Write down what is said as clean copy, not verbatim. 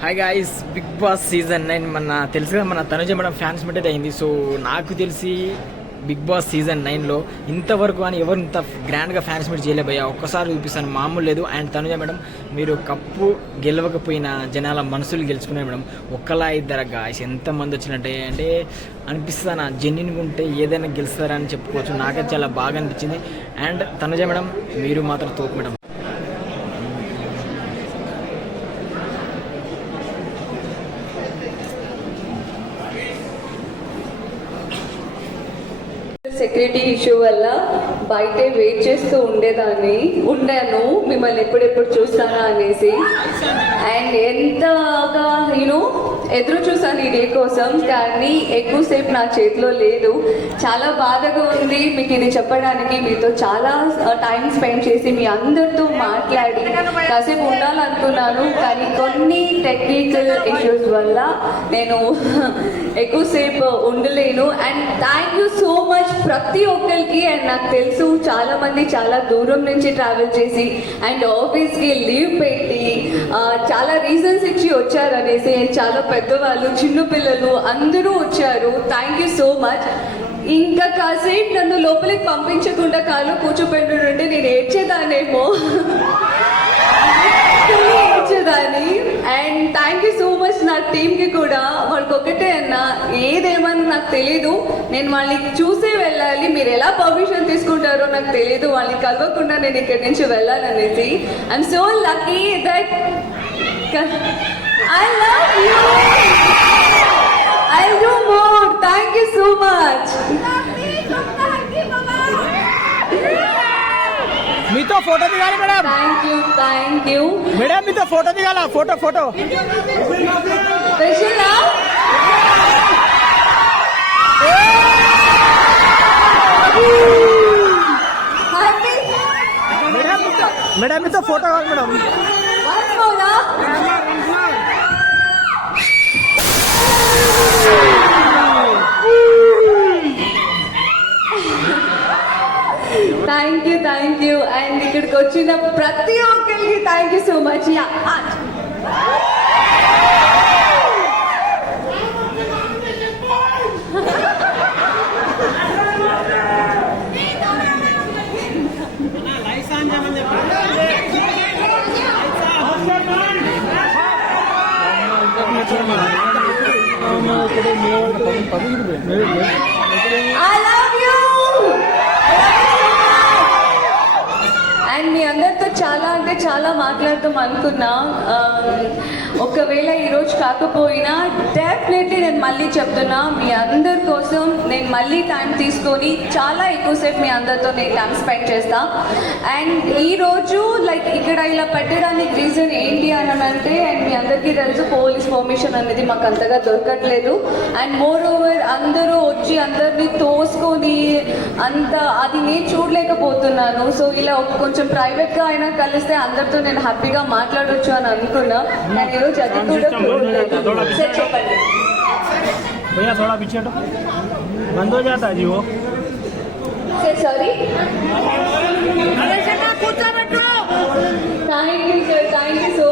Hi guys, Bigg Boss season 9 మన తెలుసు కదా, మన తనుజ మేడం ఫ్యాన్స్ మీట్ అయితే అయింది. సో నాకు తెలిసి బిగ్ బాస్ సీజన్ 9లో ఇంతవరకు అని ఎవరు ఇంత గ్రాండ్గా ఫ్యాన్స్ మీట్ చేయలేబోయా. ఒక్కసారి చూపిస్తాను, మామూలు లేదు. అండ్ తనుజ మేడం, మీరు కప్పు గెలవకపోయినా జనాల మనసులు గెలుచుకునే మేడం. ఒక్కలా ఇద్దరు గాయస్ ఎంతమంది వచ్చినట్టే అంటే అనిపిస్తుంది. నా జెన్యున్గా ఉంటే ఏదైనా గెలుస్తారని చెప్పుకోవచ్చు. నాకైతే చాలా బాగా అనిపించింది. అండ్ తనుజ మేడం, మీరు మాత్రం తోపు మేడం. సెక్యూరిటీ ఇష్యూ వల్ల బయటే వెయిట్ చేస్తూ ఉండాను మిమ్మల్ని ఎప్పుడెప్పుడు చూస్తానా అనేసి. అండ్ ఎంతగా నేను ఎదురు చూసాను ఈ డే కోసం, కానీ ఎక్కువసేపు నా చేతిలో లేదు. చాలా బాధగా ఉంది మీకు ఇది చెప్పడానికి. మీతో చాలా టైం స్పెండ్ చేసి మీ అందరితో మాట్లాడి కాసేపు ఉండాలనుకున్నాను, కానీ కొన్ని టెక్నికల్ ఇష్యూస్ వల్ల నేను ఎక్కువసేపు ఉండలేను. And thank you so much ప్రతి ఒక్కరికి. అండ్ నాకు తెలుసు చాలా మంది చాలా దూరం నుంచి ట్రావెల్ చేసి అండ్ ఆఫీస్కి లీవ్ పెట్టి చాలా రీజన్స్ ఇచ్చి వచ్చారనేసి. అండ్ చాలా పెద్దవాళ్ళు, చిన్న పిల్లలు అందరూ వచ్చారు. Thank you so much. ఇంకా కాసేపు నన్ను లోపలికి పంపించకుండా కాలు కూర్చోపెట్టుంటే నేను ఏడ్చేదానేమో ఏడ్చేదాన్ని. And thank you so much నా టీంకి కూడా. వాళ్ళకి ఒకటే అన్నా, ఏదేమన్నా నాకు తెలీదు, నేను వాళ్ళని చూసే వెళ్ళాలి. మీరు ఎలా పర్మిషన్ తీసుకుంటారో నాకు తెలీదు, వాళ్ళని కలవకుండా నేను ఇక్కడి నుంచి వెళ్ళాలనేసి. I'm so lucky that I love you. I'll do more. Thank you so much. మీతో ఫోటో దిగాలి మేడం. Thank you. మేడం మీతో ఫోటో దిగాల. Photo Prashila. Happy. మేడం మీతో ఫోటో కావాలి madam. One more. Thank you. And ఇక్కడికి వచ్చిన ప్రతి ఒక్కరికి thank you so much. I love you. And మీ అందరితో చాలా అంటే చాలా మాట్లాడతాం అనుకున్నా. ఒకవేళ ఈరోజు కాకపోయినా డెఫినెట్లీ నేను మళ్ళీ చెప్తున్నా, మీ అందరి కోసం నేను మళ్ళీ టైం తీసుకొని చాలా ఎక్కువసేపు మీ అందరితో నేను టైం స్పెండ్ చేస్తా. అండ్ ఈరోజు ఇక్కడ ఇలా పెట్టడానికి రీజన్ ఏంటి అని అంటే, అండ్ మీ అందరికీ తెలుసు పోలీస్ పర్మిషన్ అనేది మాకు అంతగా దొరకట్లేదు. అండ్ మోర్ ఓవర్ అందరూ వచ్చి అందరినీ తోసుకొని అది నేను చూడలేకపోతున్నాను. సో ఇలా కొంచెం ప్రైవేట్గా అయినా కలిస్తే అందరితో నేను హ్యాపీగా మాట్లాడొచ్చు అని అనుకున్నా. నేను ఈరోజు అది కూడా చెప్పండి. Sorry. Thank you sir, thank you so